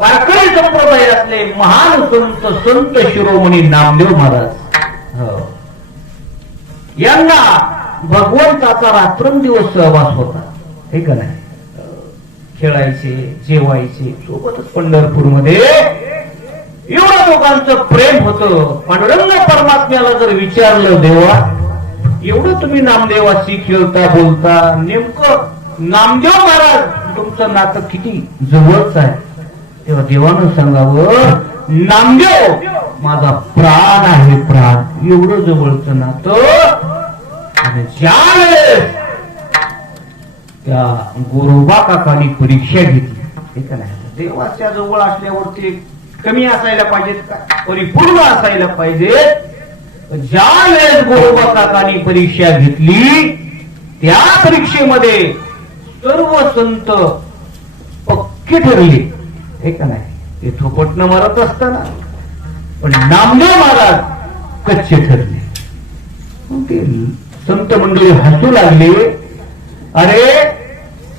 वारकरी संप्रदायातले महान संत संत शिरोमणी नामदेव महाराज. हो. यांना भगवंताचा रात्रंदिवस सहवास होता. हे का नाही? खेळायचे जेवायचे सोबतच पंढरपूरमध्ये एवढं लोकांचं प्रेम होतं. पांडुरंग परमात्म्याला जर विचारलं देवा एवढं तुम्ही नामदेवाशी खेळता बोलता नेमकं नामदेव महाराज तुमचं नातं किती जवळच आहे? तेव्हा देवानं सांगावं नामदेव माझा प्राण आहे प्राण. एवढं जवळचं नातं आणि ज्यावेळेस त्या गोरोबा काकानी परीक्षा घेतली देवाच्या जवळ असल्यावर ते कमी असायला पाहिजेत का? परिपूर्ण असायला पाहिजेत. ज्या वेळेस गोरोबा काकानी परीक्षा घेतली त्या परीक्षेमध्ये सर्व संत पक्के ठरले. हे का नाही? ते थोपटणं मारत असताना. पण नामदेव महाराज कच्चे ठरले. ते संत मंडळी हसू लागले. अरे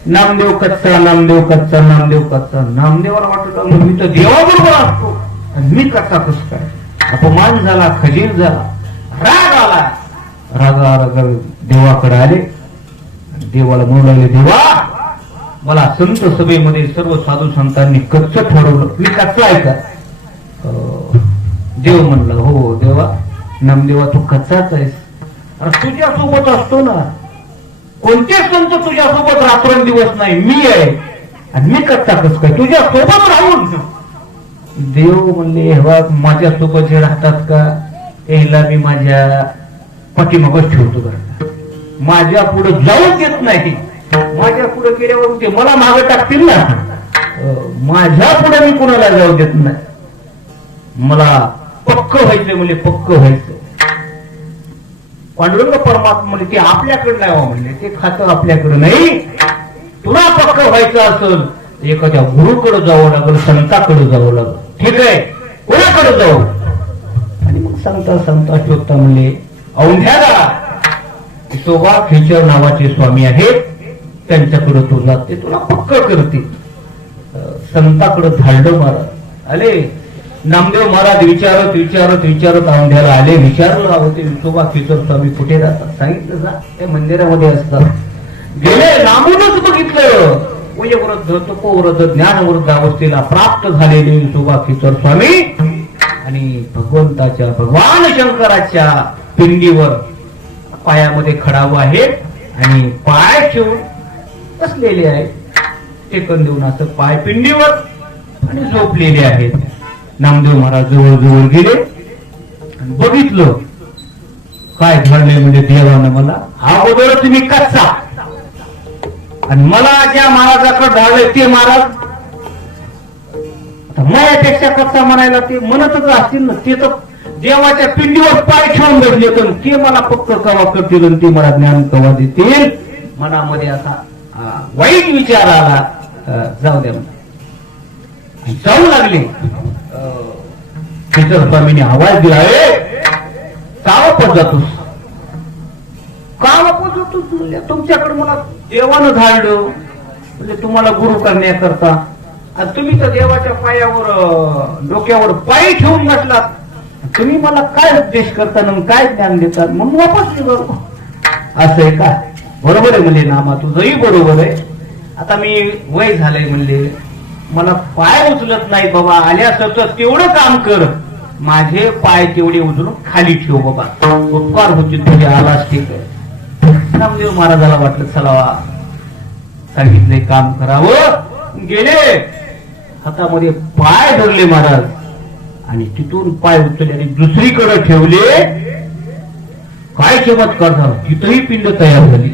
नामदेव कच्चा नामदेव कच्चा नामदेव कच्चा. नामदेवाला वाटत लागलं मी तर देवाबरोबर असतो. आणि मी कच्चा कस काय अपमान झाला खजील झाला. राग आला. रागा रागा देवाकडे आले. देवाला म्हणू लागले देवा मला संत सभेमध्ये सर्व साधू संतांनी कच्च ठरवलं. मी कच्चा आहे का? देव म्हणलं हो, हो देवा नामदेवा तू कच्चाच आहेस. अरे तुझ्या सोबत असतो ना कोणते संत तुझ्या सोबत रात्रंदिवस नाही? मी आहे. आणि मी कच्चा कस काय? तुझ्या सोबत राहून. देव म्हणले हे माझ्या सोबत जे राहतात का याला मी माझ्या पाठीमागच ठेवतो बरं. माझ्या पुढे जाऊच येत नाही. माझ्या पुढे केल्यावर ते मला मागे टाकतील ना? माझ्या पुढे मी कुणाला जाऊ देत नाही. मला पक्क व्हायचंय म्हणजे पक्क व्हायचं पांडुरंग परमात्मा म्हणजे ते आपल्याकडे नाही म्हणले. ते हो, खातं आपल्याकडे नाही. तुला पक्क व्हायचं असेल एखाद्या गुरुकडे जावं लागल संताकडे जावं लागल. ठीक आहे? कोणाकडे जाऊ आणि मग सांगता सांगता शोधता म्हणले औंढ्याला. सोबा खेचर नावाचे स्वामी आहेत. त्यांच्याकडे तुला ते तुला पक्क करते संताकडे धाडलं महाराज आले. नामदेव महाराज विचारत विचारत विचारत औंढ्याला आले. विचारलं होते विठोबा खेचर स्वामी कुठे राहतात? सांगितलं जा. ते मंदिरामध्ये असतात. गेले. लांबूनच बघितलं. वयवृद्ध तपोवृद्ध ज्ञानवृद्ध अवस्थेला प्राप्त झालेले विठोबा खेचर स्वामी आणि भगवंताच्या भगवान शंकराच्या पिंडीवर पायामध्ये खडावं आहे आणि पाय ठेवून बसलेले आहेत टेकन देऊन असं पाय पिंडीवर आणि झोपलेले आहेत नामदेव महाराज जवळ जवळ गेले. आणि बघितलं. काय घडले म्हणजे देवानं मला? अगोदर तुम्ही कच्चा आणि मला ज्या महाराजाकडे धाडले ते महाराज? आता कच्चा म्हणायला ते म्हणतच असतील ना ते तर देवाच्या पिंडीवर पाय ठेवून बसले तर ते मला पक्क कवा करतील ते मला ज्ञान कवा देतील? मनामध्ये असा वाईट विचार आला जाऊ द्या जाऊ लागले. किशोर स्वामीने आवाज दिला का वापर जातोस. का वापर जातोस तुमच्याकडे मला देवानं धाडलं म्हणजे तुम्हाला गुरु करण्याकरता. आणि तुम्ही तर देवाच्या पायावर डोक्यावर पाय ठेवून घातलात तुम्ही मला काय उपदेश करता काय ज्ञान देतात म्हणून वापस निघालो. असं आहे का? बरोबर आहे म्हणले नामा तुझंही बरोबर आहे. आता मी वय झालंय म्हणले. मला पाय उचलत नाही बाबा आल्या सतत तेवढं काम कर. माझे पाय तेवढे उचलून खाली ठेव बाबा. उपकार होती तुझे आलास ठीक आहे. नामदेव महाराजाला वाटलं चला सांगितले काम करावं. गेले. हातामध्ये पाय धरले महाराज. आणि तिथून पाय उचलले आणि दुसरीकडे ठेवले. काय चमत्कार झाला? तिथंही पिंड तयार झाली.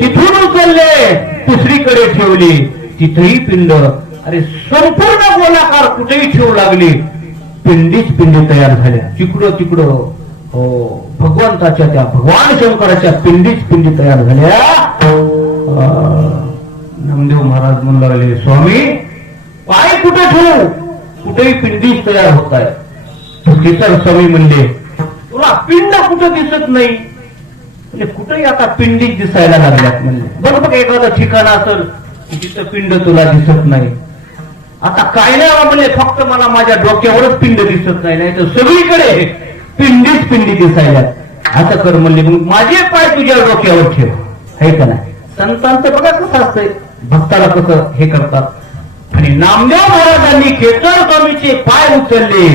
तिथून उचलले दुसरीकडे ठेवले. तिथेही पिंड. अरे संपूर्ण गोलाकार कुठेही ठेवू लागले. पिंडीच पिंड तयार झाल्या. तिकडं तिकडं. हो भगवंताच्या त्या भगवान शंकराच्या पिंडीच पिंडी तयार झाल्या. अं, नामदेव महाराज म्हणू लागले स्वामी पाय कुठे ठेवू? कुठेही पिंडीच तयार होत आहे केसर स्वामी म्हणले तुला पिंड कुठं दिसत नाही? म्हणजे कुठेही आता पिंडीत दिसायला लागल्यात म्हणले. बघ बघ एखादं ठिकाण असेल तिथं पिंड तुला दिसत नाही. आता काय नाही म्हणजे फक्त मला माझ्या डोक्यावरच पिंड दिसत नाही नाही तर सगळीकडे पिंडीच पिंडी दिसायला असं कर म्हणले मग माझे पाय तुझ्या डोक्यावर ठेव. हे का नाही? संतांचं बघा कसं असतंय. भक्ताला कसं हे करतात. आणि नामदेव महाराजांनी केतळ स्वामीचे पाय उचलले.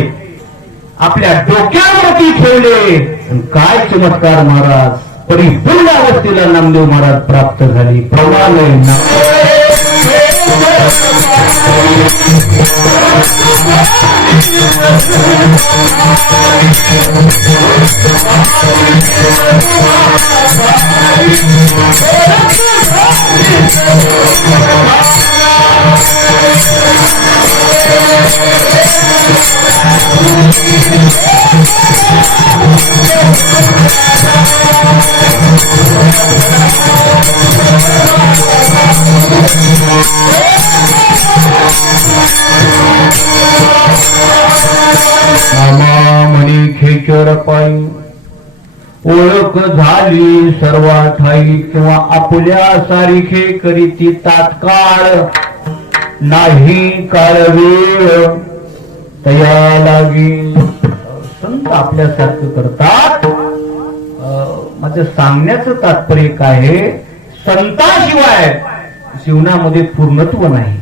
आपल्या डोक्यावरती ठेवले. काय चमत्कार महाराज. परिपूर्ण अवस्थेला नामदेव महाराज प्राप्त झाली. प्रमाण पायी ओळख झाली सर्वा ठाई किंवा आपल्या सारखे करीती तात्काळ नाही काळ वेळ. तया लागी संत आपल्यासारखं करतात. म्हणजे माझं सांगण्याचं तात्पर्य काय आहे संताशिवाय जीवनामध्ये पूर्णत्व नाही.